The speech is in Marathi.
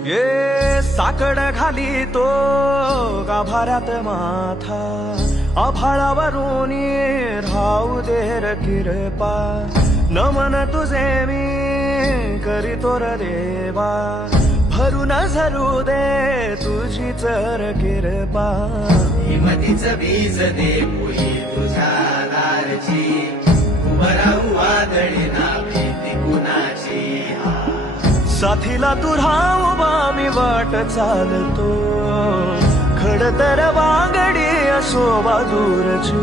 ये साकड घाली तो गाभाऱ्यात माथा आभाळावरून राहू दे र किरपा नमन तुझे मी करीतो र देवा भरून झरू दे तुझी चर किरपा हिमतीच बीज दे पोई तुझ्या लारची उभं राहू वादळी ना भीती कुणाची साथीला तू राहू मी वाट चालतो खडतर वांगडी असो बाजूरची